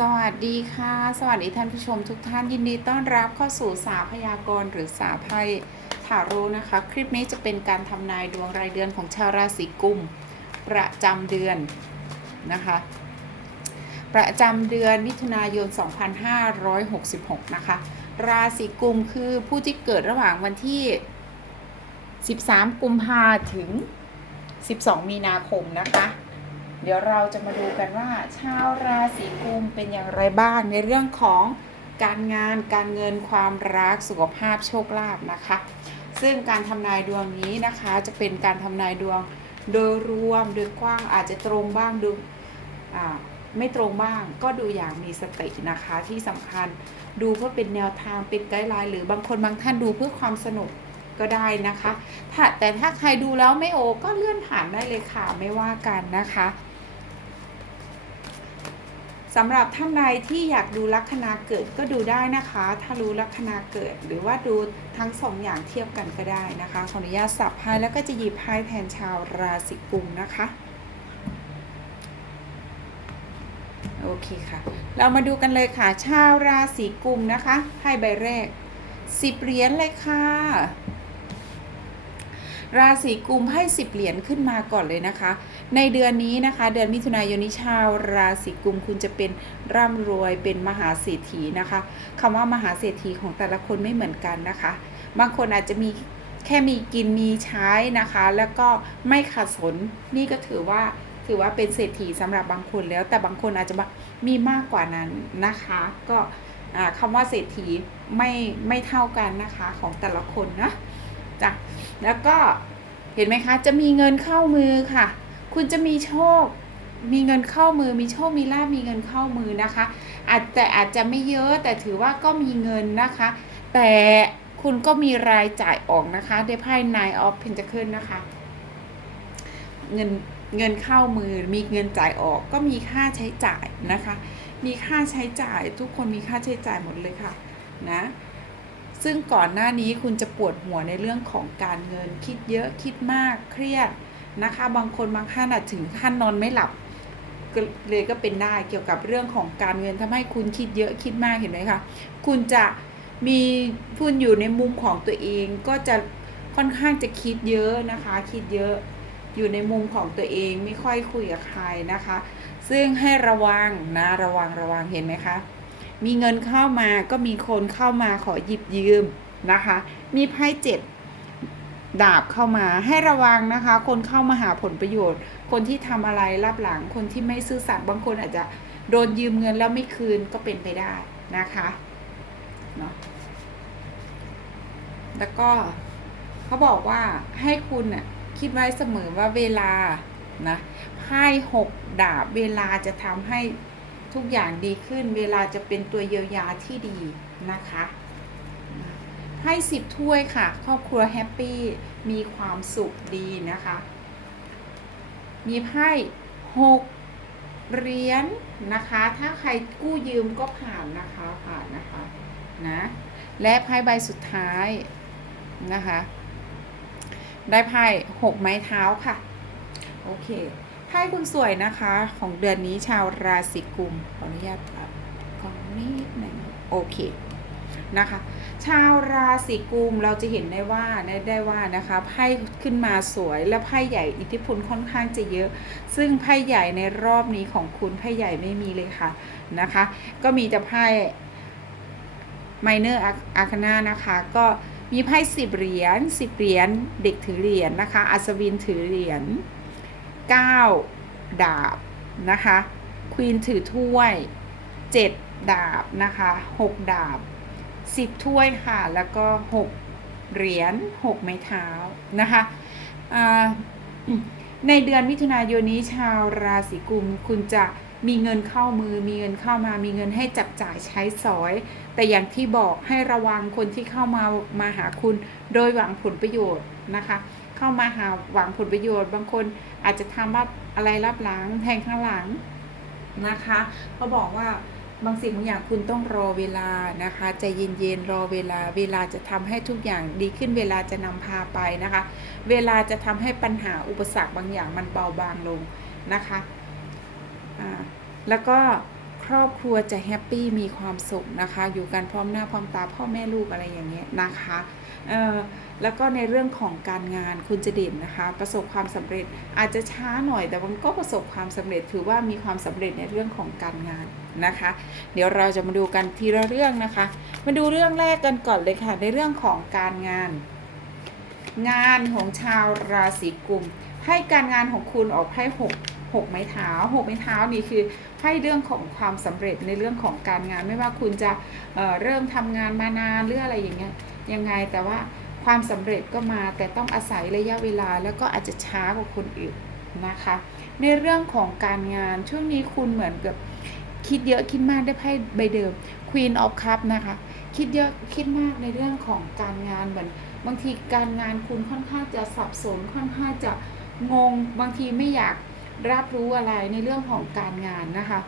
สวัสดีค่ะ สวัสดีท่านผู้ชมทุกท่านยินดีต้อนรับเข้าสู่สาพยากรณ์หรือสาไพ่ถาโรนะคะ คลิปนี้จะเป็นการทำนายดวงรายเดือนของชาวราศีกุม ประจำเดือนนะคะ ประจำเดือนมิถุนายน 2566 นะคะ ราศีกุมคือผู้ที่เกิดระหว่างวันที่ 13 กุมภาถึง 12 มีนาคมนะคะ เดี๋ยวเราจะมาดูกันว่า ชาวราศีกุมเป็นอย่างไรบ้างในเรื่องของการงานการเงินความรักสุขภาพโชคลาภนะคะ ซึ่งการทำนายดวงนี้นะคะจะเป็นการทำนายดวงโดยรวมโดยกว้างอาจจะตรงบ้างดูไม่ตรงบ้างก็ดูอย่างมีสตินะคะที่สำคัญดูเพื่อเป็นแนวทางเป็นไกด์ไลน์หรือบางคนบางท่านดูเพื่อความสนุกก็ได้นะคะ แต่ถ้าใครดูแล้วไม่โอก็เลื่อนผ่านได้เลยค่ะไม่ว่ากันนะคะ สำหรับท่านใดที่อยากดูลัคนาเกิดก็ดูได้นะคะ ถ้ารู้ลัคนาเกิด หรือว่าดูทั้งสองอย่างเทียบกันก็ได้นะคะขออนุญาตสับไพ่แล้วก็จะหยิบไพ่แทนชาวราศีกุมนะคะโอเคค่ะ เรามาดูกันเลยค่ะ ชาวราศีกุมนะคะไพ่ใบแรกสิบเหรียญเลยค่ะ ราศีกุมให้สิบเหรียญขึ้นมาก่อนเลยนะคะ ในเดือนนี้นะคะ เดือนมิถุนายนนี้ชาวราศีกุมคุณจะเป็นร่ำรวยเป็นมหาเศรษฐีนะคะคำว่ามหาเศรษฐีของแต่ละคนไม่เหมือนกันนะคะ บางคนอาจจะมีแค่มีกินมีใช้นะคะ แล้วก็ไม่ขาดสนนี่ก็ถือว่าถือว่าเป็นเศรษฐีสำหรับบางคนแล้ว แต่บางคนอาจจะมีมากกว่านั้นนะคะ ก็อ่าคำว่าเศรษฐีไม่ไม่เท่ากันนะคะของแต่ละคนนะจ้ะแล้วก็เห็นไหมคะจะมีเงินเข้ามือค่ะ คุณจะมีโชค มีเงินเข้ามือ มีโชค มีลาบมีเงินเข้ามือนะคะ อาจแต่อาจจะไม่เยอะแต่ถือว่าก็มีเงินนะคะ แต่คุณก็มีรายจ่ายออกนะคะได้ไพ่ Nine of Pentacles นะคะ เงินเงินเข้ามือ มีเงินจ่ายออก ก็มีค่าใช้จ่ายนะคะ มีค่าใช้จ่ายทุกคนมีค่าใช้จ่ายหมดเลยค่ะนะซึ่งก่อนหน้านี้คุณจะปวดหัวในเรื่องของการเงินคิดเยอะคิดมากเครียด นะคะ บางคนบางท่านอาจถึงขั้นนอนไม่หลับเลยก็เป็นได้เกี่ยวกับเรื่องของการเงินทำให้คุณคิดเยอะคิดมากเห็นไหมคะคุณจะมีคุณอยู่ในมุมของตัวเองก็จะค่อนข้างจะคิดเยอะนะคะ คิดเยอะอยู่ในมุมของตัวเองไม่ค่อยคุยกับใครนะคะ ซึ่งให้ระวังนะระวังระวังเห็นไหมคะมีเงินเข้ามาก็มีคนเข้ามาขอหยิบยืมนะคะ มีไพ่เจ็ด ดาบเข้ามาให้ระวังนะคะ คนเข้ามาหาผลประโยชน์ คนที่ทำอะไรรับหลังคนที่ไม่ซื่อสัตย์บางคนอาจจะโดนยืมเงินแล้วไม่คืนก็เป็นไปได้นะคะเนาะแล้วก็เขาบอกว่าให้คุณน่ะคิดไว้เสมอว่าเวลานะไพ่หกดาบเวลาจะทำให้ทุกอย่างดีขึ้น เวลาจะเป็นตัวเยียวยาที่ดีนะคะ ให้สิบถ้วยค่ะ ครอบครัวแฮปปี้มีความสุขดีนะคะ มีไพ่หกเหรียญนะคะ ถ้าใครกู้ยืมก็ผ่านนะคะผ่านนะคะนะและไพ่ใบสุดท้ายนะคะ ได้ไพ่หกไม้เท้าค่ะ โอเคไพ่คุณสวยนะคะของเดือนนี้ชาวราศีกุมขออนุญาตปรับกล้องนิดหนึ่งโอเคนะคะ ชาวราศีกุมเราจะเห็นได้ว่าได้ได้ว่านะคะไพ่ขึ้นมาสวยและไพ่ใหญ่อิทธิพลค่อนข้างจะเยอะ ซึ่งไพ่ใหญ่ในรอบนี้ของคุณไพ่ใหญ่ไม่มีเลยค่ะนะคะ ก็มีแต่ไพ่ไมเนอร์อาคานานะคะก็มีไพ่สิบเหรียญสิบเหรียญเด็กถือเหรียญนะคะ อัศวินถือเหรียญ9ดาบนะคะควีนถือถ้วย7ดาบนะคะ6ดาบ 10 ถ้วยค่ะ แล้วก็ 6 เหรียญ 6 ไม้เท้านะคะในเดือนมิถุนายนนี้ชาวราศีกุมคุณจะมีเงินเข้ามือมีเงินเข้ามามีเงินให้จับจ่ายใช้สอย แต่อย่างที่บอกให้ระวังคนที่เข้ามามาหาคุณโดยหวังผลประโยชน์นะคะ เข้ามาหาหวังผลประโยชน์ บางคนอาจจะทำว่าอะไรรับหลังแทงข้างหลังนะคะเขาบอกว่า บางสิ่งบางอย่างคุณต้องรอเวลานะคะใจเย็นๆรอเวลา เวลาจะทำให้ทุกอย่างดีขึ้นเวลาจะนำพาไปนะคะ เวลาจะทำให้ปัญหาอุปสรรคบางอย่างมันเบาบางลงนะคะอ่าแล้วก็ครอบครัวจะแฮปปี้มีความสุขนะคะ อยู่กันพร้อมหน้าพร้อมตาพ่อแม่ลูกอะไรอย่างเงี้ยนะคะแล้วก็ในเรื่องของการงานคุณจะเด่นนะคะ ประสบความสำเร็จอาจจะช้าหน่อย แต่มันก็ประสบความสำเร็จถือว่ามีความสำเร็จในเรื่องของการงานนะคะ เดี๋ยวเราจะมาดูกันทีละเรื่องนะคะ มาดูเรื่องแรกกันก่อนเลยค่ะ ในเรื่องของการงาน งานของชาวราศีกุมให้การงานของคุณออกให้หกหกไม้เท้าหกไม้เท้านี่คือให้เรื่องของความสำเร็จในเรื่องของการงานไม่ว่าคุณจะเเริ่มทำงานมานานหรืออะไรอย่างเงี้ยยังไงแต่ว่า ความสำเร็จก็มาแต่ต้องอาศัยระยะเวลาแล้วก็อาจจะช้ากว่าคนอื่นนะคะ ในเรื่องของการงานช่วงนี้คุณเหมือนกับคิดเยอะคิดมากได้ไพ่ใบเดิม Queen of Cup นะคะ คิดเยอะคิดมากในเรื่องของการงานเหมือน บางทีการงานคุณค่อนข้างจะสับสนค่อนข้างจะงงบางทีไม่อยากรับรู้อะไรในเรื่องของการงานนะคะ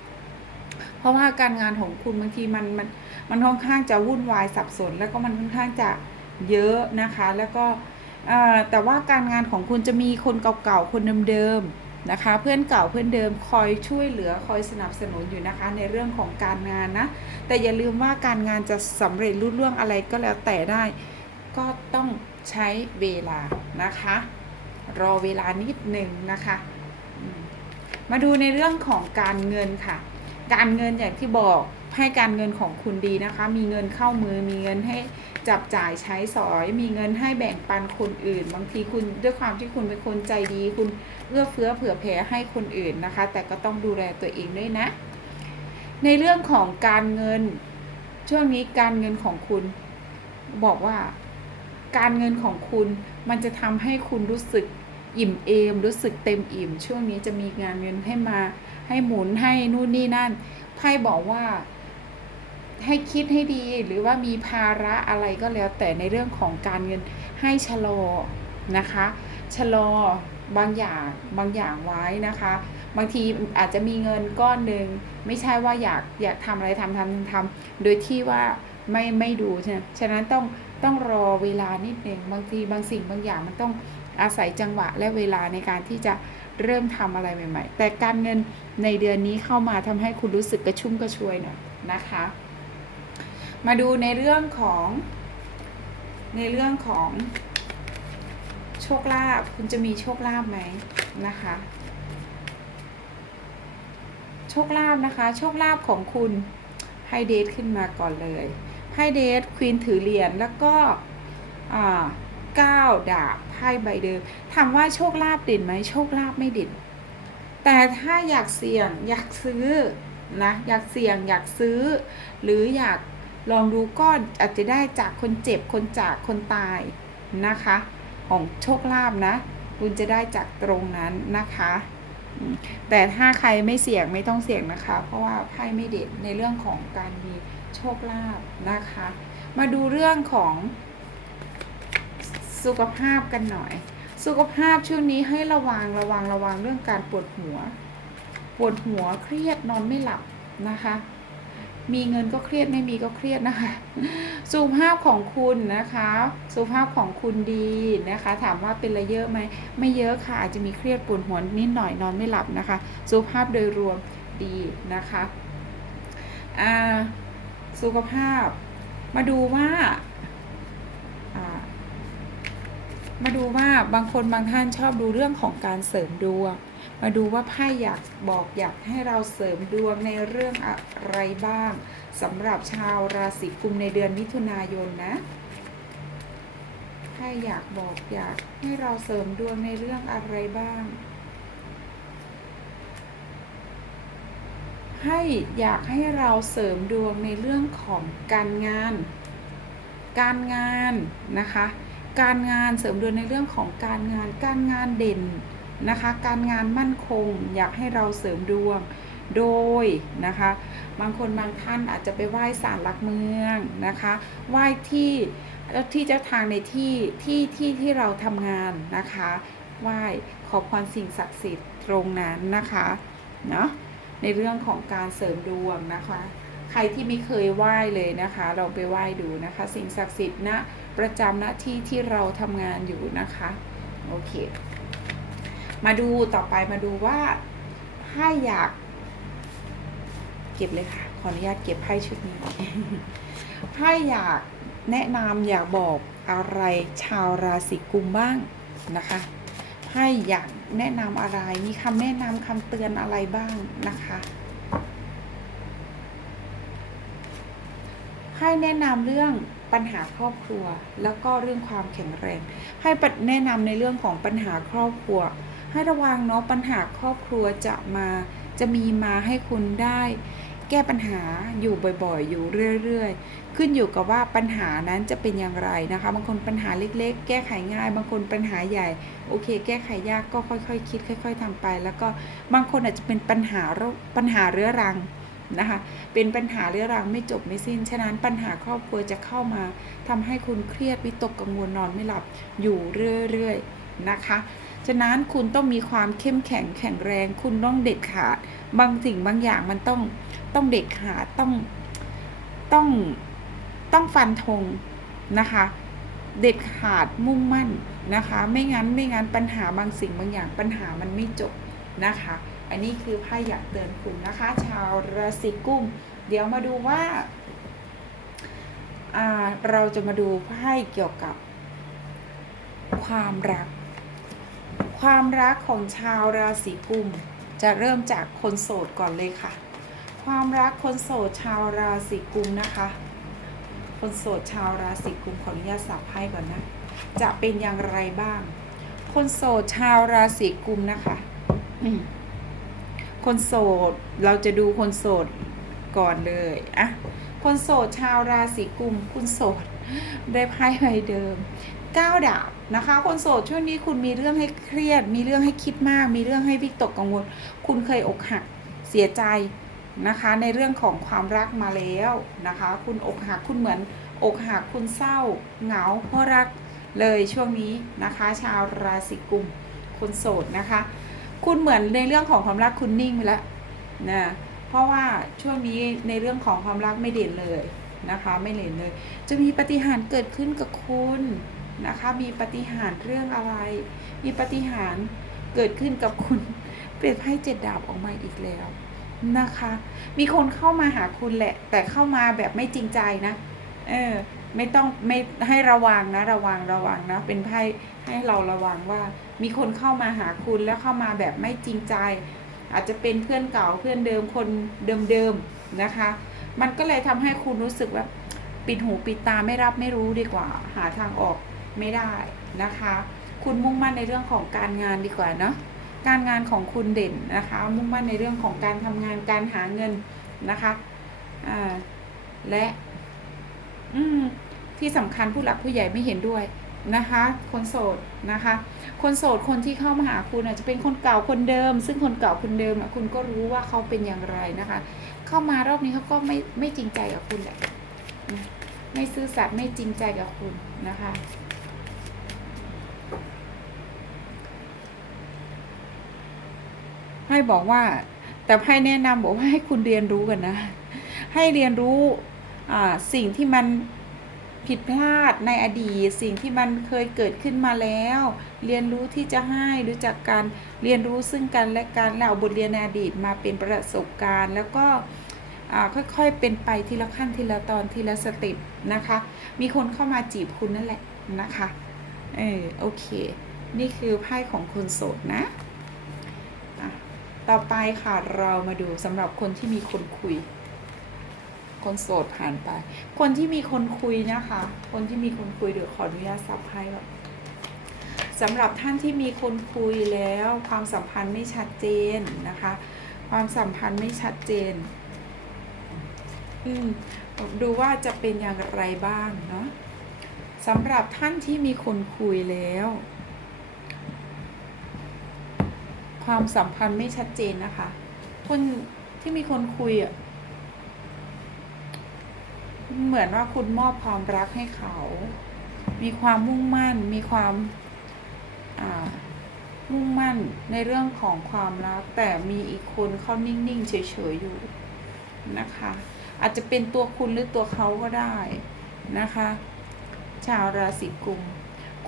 เพราะว่าการงานของคุณบางทีมันมันมันค่อนข้างจะวุ่นวายสับสน แล้วก็มันค่อนข้างจะ เยอะนะคะ แล้วก็แต่ว่าการงานของคุณจะมีคนเก่าๆ คนเดิมๆนะคะ เพื่อนเก่าเพื่อนเดิมคอยช่วยเหลือคอยสนับสนุนอยู่นะคะ ในเรื่องของการงานนะ แต่อย่าลืมว่าการงานจะสำเร็จรุ่เรื่องอะไรก็แล้วแต่ได้ ก็ต้องใช้เวลานะคะ รอเวลานิดหนึ่งนะคะ มาดูในเรื่องของการเงินค่ะ การเงินอย่างที่บอกให้การเงินของคุณดีนะคะ มีเงินเข้ามือ มีเงินให้จับจ่ายใช้สอย มีเงินให้แบ่งปันคนอื่น บางทีคุณด้วยความที่คุณเป็นคนใจดี คุณเอื้อเฟื้อเผื่อแผ่ให้คนอื่นนะคะ แต่ก็ต้องดูแลตัวเองด้วยนะ ในเรื่องของการเงิน ช่วงนี้การเงินของคุณ บอกว่า การเงินของคุณมันจะทำให้คุณรู้สึกอิ่มเอม รู้สึกเต็มอิ่ม ช่วงนี้จะมีงานเงินให้มา ให้หมุนให้นู่นนี่นั่นไพ่บอกว่า ให้คิดให้ดีหรือว่ามีภาระอะไรก็แล้ว แต่ในเรื่องของการเงินให้ชะลอนะคะชะลอบางอย่างบางอย่างไว้นะคะ บางทีอาจจะมีเงินก้อนหนึ่งไม่ใช่ว่าอยากอยากทำอะไรทำทำทำโดยที่ว่าไม่ไม่ดูใช่ไหมฉะนั้นต้องต้องรอเวลานิดหนึ่งบางทีบางสิ่งบางอย่างมันต้องอาศัยจังหวะและเวลาในการที่จะ เริ่มทำอะไรใหม่ ๆ แต่การเงินในเดือนนี้เข้ามาทำให้คุณรู้สึกกระชุ่มกระชวยหน่อยนะคะ มาดูในเรื่องของในเรื่องของโชคลาภคุณจะมีโชคลาภไหมนะคะ โชคลาภนะคะ โชคลาภของคุณให้เดทขึ้นมาก่อนเลยไพ่เดทควีนถือเหรียญแล้วก็อ่า เก้าดาบไพ่ใบเดิมถามว่าโชคลาภเด่นไหมโชคลาภไม่เด่น แต่ถ้าอยากเสี่ยงอยากซื้อนะอยากเสี่ยงอยากซื้อ หรืออยากลองดูก็อาจจะได้จากคนเจ็บคนจากคนตายนะคะ ของโชคลาภนะ คุณจะได้จากตรงนั้นนะคะ แต่ถ้าใครไม่เสี่ยงไม่ต้องเสี่ยงนะคะ เพราะว่าไพ่ไม่เด่นในเรื่องของการมีโชคลาภนะคะ มาดูเรื่องของ สุขภาพกันหน่อย สุขภาพช่วงนี้ให้ระวังระวังระวังเรื่องการปวดหัว ปวดหัวเครียดนอนไม่หลับนะคะ มีเงินก็เครียดไม่มีก็เครียดนะคะ สุขภาพของคุณนะคะ สุขภาพของคุณดีนะคะ ถามว่าเป็นอะไรเยอะไหมไม่เยอะค่ะ อาจจะมีเครียดปวดหัวนิดหน่อยนอนไม่หลับนะคะ สุขภาพโดยรวมดีนะคะอ่าสุขภาพมาดูว่าอ่า มาดูว่าบางคนบางท่านชอบดูเรื่องของการเสริมดวง มาดูว่าไพ่อยากบอกอยากให้เราเสริมดวงในเรื่องอะไรบ้างสำหรับชาวราศีกุมในเดือนมิถุนายนนะไพ่อยากบอกอยากให้เราเสริมดวงในเรื่องอะไรบ้าง ให้อยากให้เราเสริมดวงในเรื่องของการงาน การงานนะคะ การงานเสริมดวงในเรื่องของการงานการงานเด่นนะคะ การงานมั่นคงอยากให้เราเสริมดวงโดยนะคะ บางคนบางท่านอาจจะไปไหว้ศาลหลักเมืองนะคะไหว้ที่ที่เจ้าทางในที่ที่ที่ที่เราทำงานนะคะไหว้ขอพรสิ่งศักดิ์สิทธิ์ตรงนั้นนะคะเนาะในเรื่องของการเสริมดวงนะคะ รที่ไม่เคยไหว้เลยนะคะ เราไปไหว้ดูนะคะ สิ่งศักดิ์สิทธิ์ณประจำหน้าที่ที่เราทำงานอยู่นะคะ โอเค มาดูต่อไปมาดูว่าถ้าอยากเก็บเลยค่ะ ขออนุญาตเก็บไพ่ชุดนี้ไพ่อยากแนะนำอยากบอกอะไรชาวราศีกุมบ้างนะคะไพ่อยากแนะนำอะไร มีคำแนะนำคำเตือนอะไรบ้างนะคะ ให้แนะนำเรื่องปัญหาครอบครัว แล้วก็เรื่องความแข็งแรง ให้ปะแนะนำในเรื่องของปัญหาครอบครัว ให้ระวังเนาะปัญหาครอบครัวจะมาจะมีมาให้คุณได้ แก้ปัญหาอยู่บ่อยๆ อยู่เรื่อยๆ ขึ้นอยู่กับว่าปัญหานั้นจะเป็นอย่างไรนะคะ บางคนปัญหาเล็กๆ แก้ไขง่าย บางคนปัญหาใหญ่ โอเค แก้ไขยากก็ค่อยๆ คิด ค่อย ๆทำไป แล้วก็บางคนอาจจะเป็นปัญหาโรคปัญหาเรื้อรัง นะคะเป็นปัญหาเรื้อรังไม่จบไม่สิ้น ฉะนั้นปัญหาครอบครัวจะเข้ามาทำให้คุณเครียดวิตกกังวลนอนไม่หลับอยู่เรื่อยๆนะคะฉะนั้นคุณต้องมีความเข้มแข็งแข็งแรง คุณต้องเด็ดขาด บางสิ่งบางอย่างมันต้องต้องเด็ดขาดต้องต้องต้องฟันธงนะคะ เด็ดขาดมุ่งมั่นนะคะ ไม่งั้นไม่งั้นปัญหาบางสิ่งบางอย่างปัญหามันไม่จบนะคะ อันนี้คือไพ่อยากเตือนคุณนะคะ ชาวราศีกุม เดี๋ยวมาดูว่าาเราจะมาดูไพ่เกี่ยวกับ ความรัก ความรักของชาวราศีกุม จะเริ่มจากคนโสดก่อนเลยค่ะ ความรักคนโสดชาวราศีกุมนะคะ คนโสดชาวราศีกุมขออนุญาตสับไพ่ก่อนนะ จะเป็นอย่างไรบ้าง คนโสดชาวราศีกุมนะคะ อืม คนโสด เราจะดูคนโสดก่อนเลยอะคนโสดชาวราศีกุมคุณโสดได้ไพ่ใบเดิมก้าดาบนะคะ คนโสดช่วงนี้คุณมีเรื่องให้เครียด มีเรื่องให้คิดมาก มีเรื่องให้วิตกกังวล คุณเคยอกหักเสียใจนะคะ ในเรื่องของความรักมาแล้วนะคะ คุณอกหักคุณเหมือนอกหักคุณเศร้า เหงาเพราะรักเลยช่วงนี้นะคะ ชาวราศีกุมคนโสดนะคะ คุณเหมือนในเรื่องของความรักคุณนิ่งไปแล้วนะเพราะว่าช่วงนี้ในเรื่องของความรักไม่เด่นเลยนะคะ ไม่เด่นเลย จะมีปฏิหารเกิดขึ้นกับคุณนะคะ มีปฏิหารเรื่องอะไร มีปฏิหารเกิดขึ้นกับคุณ เปลี่ยนไพ่เจ็ดดาบออกมาอีกแล้วนะคะ มีคนเข้ามาหาคุณแหละ แต่เข้ามาแบบไม่จริงใจนะ เออ ไม่ต้องไม่ให้ระวังนะ ระวังระวังนะ เป็นไพ่ให้เราระวังว่า มีคนเข้ามาหาคุณแล้วเข้ามาแบบไม่จริงใจ อาจจะเป็นเพื่อนเก่าเพื่อนเดิมคนเดิมๆนะคะ มันก็เลยทำให้คุณรู้สึกว่าปิดหูปิดตาไม่รับไม่รู้ดีกว่า หาทางออกไม่ได้นะคะ คุณมุ่งมั่นในเรื่องของการงานดีกว่าเนาะการงานของคุณเด่นนะคะ มุ่งมั่นในเรื่องของการทำงานการหาเงินนะคะอ่าและ อืมที่สำคัญผู้หลักผู้ใหญ่ไม่เห็นด้วย นะคะ คนโสดนะคะ คนโสดคนที่เข้ามาหาคุณอาจจะเป็นคนเก่าคนเดิม ซึ่งคนเก่าคนเดิมคุณก็รู้ว่าเขาเป็นอย่างไรนะคะ เข้ามารอบนี้เขาก็ไม่ไม่จริงใจกับคุณแหละไม่ซื่อสัตย์ไม่จริงใจกับคุณนะคะให้บอกว่า แต่ให้แนะนำบอกว่าให้คุณเรียนรู้กันนะ ให้เรียนรู้สิ่งที่มัน ผิดพลาดในอดีตสิ่งที่มันเคยเกิดขึ้นมาแล้ว เรียนรู้ที่จะให้รู้จักการเรียนรู้ซึ่งกันและกันแล้วเอาบทเรียนในอดีตมาเป็นประสบการณ์ แล้วก็ค่อยๆเป็นไปทีละขั้นทีละตอนทีละสเต็ปนะคะ มีคนเข้ามาจีบคุณนั่นแหละนะคะเออโอเค นี่คือไพ่ของคนโสดนะ ต่อไปค่ะเรามาดูสำหรับคนที่มีคนคุย คนโสดผ่านไป คนที่มีคนคุยนะคะ คนที่มีคนคุยเดี๋ยวขออนุญาตซับไพ่ก่อนสำหรับท่านที่มีคนคุยแล้วความสัมพันธ์ไม่ชัดเจนนะคะ ความสัมพันธ์ไม่ชัดเจน อืมดูว่าจะเป็นอย่างไรบ้างเนาะสำหรับท่านที่มีคนคุยแล้ว ความสัมพันธ์ไม่ชัดเจนนะคะ คนที่มีคนคุยอะ เหมือนว่าคุณมอบความรักให้เขา มีความมุ่งมั่น มีความมุ่งมั่นในเรื่องของความรัก แต่มีอีกคนเขานิ่งๆเฉยๆอยู่นะคะ อาจจะเป็นตัวคุณหรือตัวเขาก็ได้นะคะ ชาวราศีกุม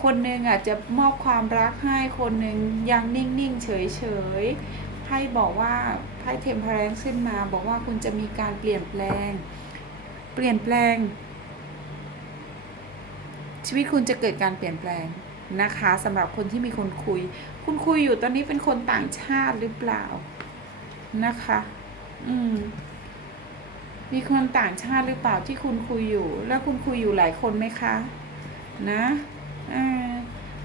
คนหนึ่งอาจจะมอบความรักให้คนหนึ่งยังนิ่งๆเฉยๆไพ่บอกว่าไพ่เทมเพลนขึ้นมา บอกว่าคุณจะมีการเปลี่ยนแปลง ปลี่ยนแปลง ชีวิตคุณจะเกิดการเปลี่ยนแปลงนะคะสำหรับคนที่มีคนคุย คุณคุยอยู่ตอนนี้เป็นคนต่างชาติหรือเปล่านะคะ อืม มีคนต่างชาติหรือเปล่าที่คุณคุยอยู่ แล้วคุณคุยอยู่หลายคนไหมคะ นะอ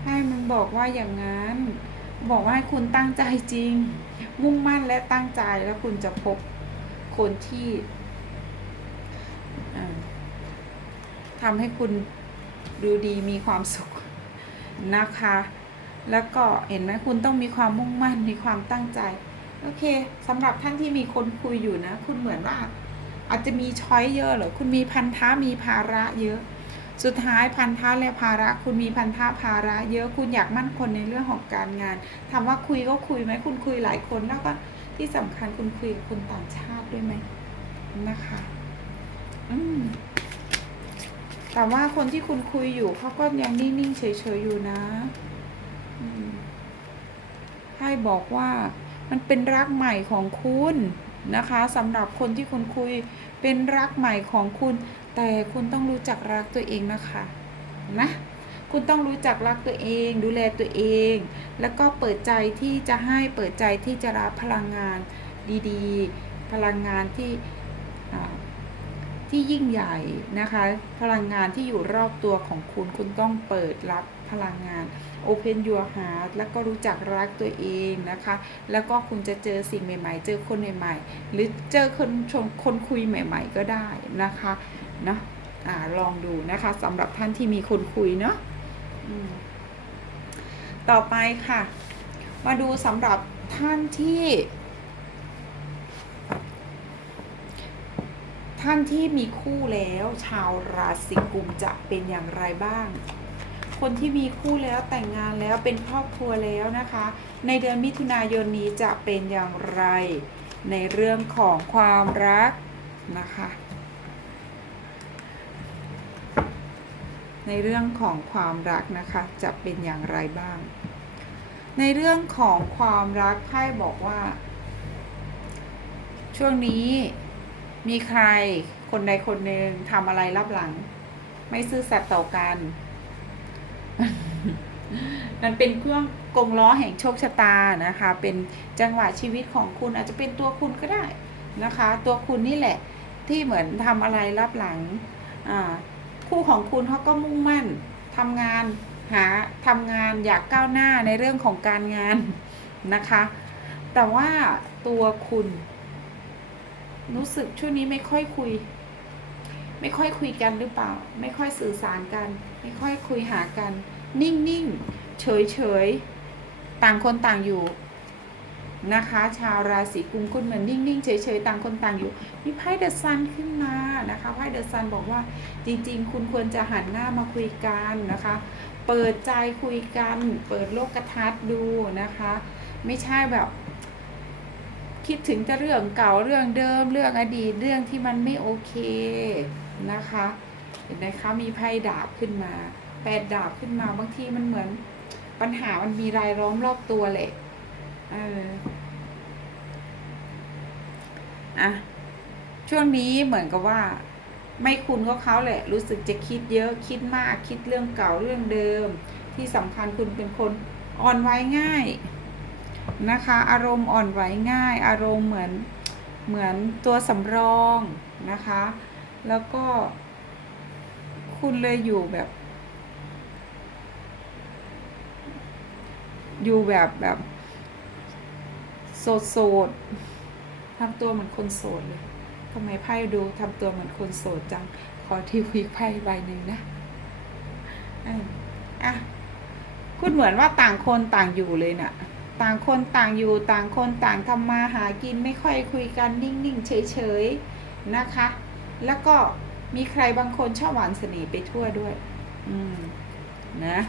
ให้มันบอกว่าอย่างนั้น บอกว่าให้คุณตั้งใจจริง มุ่งมั่นและตั้งใจแล้วคุณจะพบคนที่ ทำให้คุณดูดีมีความสุขนะคะ แล้วก็เห็นไหมคุณต้องมีความมุ่งมั่นมีความตั้งใจ โอเคสำหรับท่านที่มีคนคุยอยู่นะ คุณเหมือนว่า อาจจะมีช้อยเยอะเหรอคุณมีพันธะมีภาระเยอะ สุดท้ายพันธะและภาระ คุณมีพันธะภาระ เยอะคุณอยากมั่นคงในเรื่องของการงานถามว่าคุยก็คุยไหมคุณคุยหลายคนแล้วก็ที่สำคัญคุณคุยกับคนต่างชาติด้วยไหมนะคะ แต่ว่าคนที่คุณคุยอยู่เขาก็ยังนิ่งๆเฉยๆอยู่นะให้บอกว่ามันเป็นรักใหม่ของคุณนะคะสำหรับคนที่คุณคุยเป็นรักใหม่ของคุณ แต่คุณต้องรู้จักรักตัวเองนะคะนะคุณต้องรู้จักรักตัวเอง ดูแลตัวเอง แล้วก็เปิดใจที่จะให้เปิดใจที่จะรับพลังงานดีๆ พลังงานที่ ที่ยิ่งใหญ่นะคะ พลังงานที่อยู่รอบตัวของคุณคุณต้องเปิดรับพลังงาน Open your heart แล้วก็รู้จักรักตัวเองนะคะ แล้วก็คุณจะเจอสิ่งใหม่ๆ เจอคนใหม่ๆ หรือเจอคนชมคนคุยใหม่ ๆ ก็ได้นะคะเนาะอ่าลองดูนะคะสำหรับท่านที่มีคนคุยเนาะต่อไปค่ะ มาดูสำหรับท่านที่ ท่านที่มีคู่แล้ว ชาวราศีกุมจะเป็นอย่างไรบ้าง คนที่มีคู่แล้วแต่งงานแล้วเป็นครอบครัวแล้วนะคะ ในเดือนมิถุนายนนี้จะเป็นอย่างไร ในเรื่องของความรักนะคะ ในเรื่องของความรักนะคะจะเป็นอย่างไรบ้าง ในเรื่องของความรักไพ่บอกว่า ช่วงนี้ มีใครคนใดคนหนึ่งทำอะไรรับหลัง ไม่ซื่อสัตย์ต่อกัน มันเป็นเครื่องกงล้อแห่งโชคชะตานะคะ เป็นจังหวะชีวิตของคุณอาจจะเป็นตัวคุณก็ได้นะคะ ตัวคุณนี่แหละที่เหมือนทำอะไรรับหลังคู่ของคุณเขาก็มุ่งมั่นทำงานหาทำงานอยากก้าวหน้าในเรื่องของการงานนะคะ แต่ว่าตัวคุณ รู้สึกช่วงนี้ไม่ค่อยคุย ไม่ค่อยคุยกันหรือเปล่า ไม่ค่อยสื่อสารกัน ไม่ค่อยคุยหากัน นิ่งๆ เฉยๆ ต่างคนต่างอยู่นะคะ ชาวราศีกุมคุณเหมือนนิ่งๆ เฉยๆ ต่างคนต่างอยู่ มีไพ่เดอะซันขึ้นมานะคะไพ่เดอะซันบอกว่าจริงๆ คุณควรจะหันหน้ามาคุยกันนะคะ เปิดใจคุยกัน เปิดโลกกระทัศน์ดูนะคะ ไม่ใช่แบบ คิดถึงแต่เรื่องเก่าเรื่องเดิมเรื่องอดีตเรื่องที่มันไม่โอเคนะคะ เห็นไหมคะมีไพ่ดาบขึ้นมาแปดดาบขึ้นมาบางทีมันเหมือนปัญหามันมีรายล้อมรอบตัวแหละเอออะช่วงนี้เหมือนกับว่า ไม่คุณก็เขาแหละ รู้สึกจะคิดเยอะคิดมากคิดเรื่องเก่าเรื่องเดิม ที่สำคัญคุณเป็นคนอ่อนไหวง่าย นะคะ อารมณ์อ่อนไหวง่าย อารมณ์เหมือนเหมือนตัวสำรองนะคะ แล้วก็ คุณเลยอยู่แบบ อยู่แบบแบบโสดโสดทำตัวเหมือนคนโสดเลยทำไมไพ่ดูทำตัวเหมือนคนโสดจัง ขอทีวีไพ่ใบหนึ่งนะอะคุณเหมือนว่าต่างคนต่างอยู่เลยน่ะ ต่างคนต่างอยู่ต่างคนต่างทำมาหากินไม่ค่อยคุยกันนิ่งๆเฉยๆนะคะ แล้วก็มีใครบางคนชอบหวานเสน่ห์ไปทั่วด้วย อืมนะ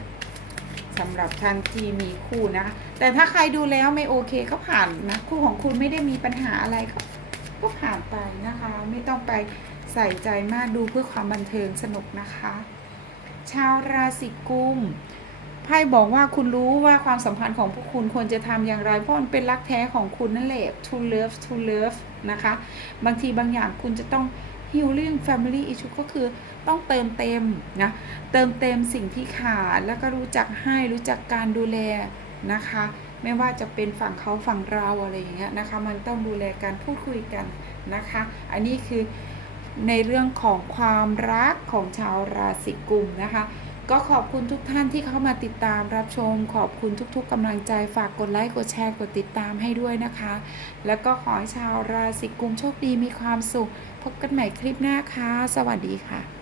สำหรับท่านที่มีคู่นะ แต่ถ้าใครดูแล้วไม่โอเคก็ผ่านนะ คู่ของคุณไม่ได้มีปัญหาอะไรก็ก็ผ่านไปนะคะ ไม่ต้องไปใส่ใจมากดูเพื่อความบันเทิงสนุกนะคะ ชาวราศีกุม ไพ่บอกว่าคุณรู้ว่าความสัมพันธ์ของพวกคุณควรจะทำอย่างไร เพราะมันเป็นรักแท้ของคุณนั่นแหละ to love to love นะคะ บางทีบางอย่างคุณจะต้อง healing family issue ก็คือต้องเติมเต็มนะ เติมเต็มสิ่งที่ขาด แล้วก็รู้จักให้รู้จักการดูแลนะคะ ไม่ว่าจะเป็นฝั่งเขาฝั่งเราอะไรอย่างเงี้ยนะคะ มันต้องดูแลกันพูดคุยกันนะคะ อันนี้คือในเรื่องของความรักของชาวราศีกุมนะคะ ก็ขอบคุณทุกท่านที่เข้ามาติดตามรับชม ขอบคุณทุกๆกำลังใจฝากกดไลค์กดแชร์กดติดตามให้ด้วยนะคะ แล้วก็ขอให้ชาวราศีกุมโชคดีมีความสุข พบกันใหม่คลิปหน้าค่ะ สวัสดีค่ะ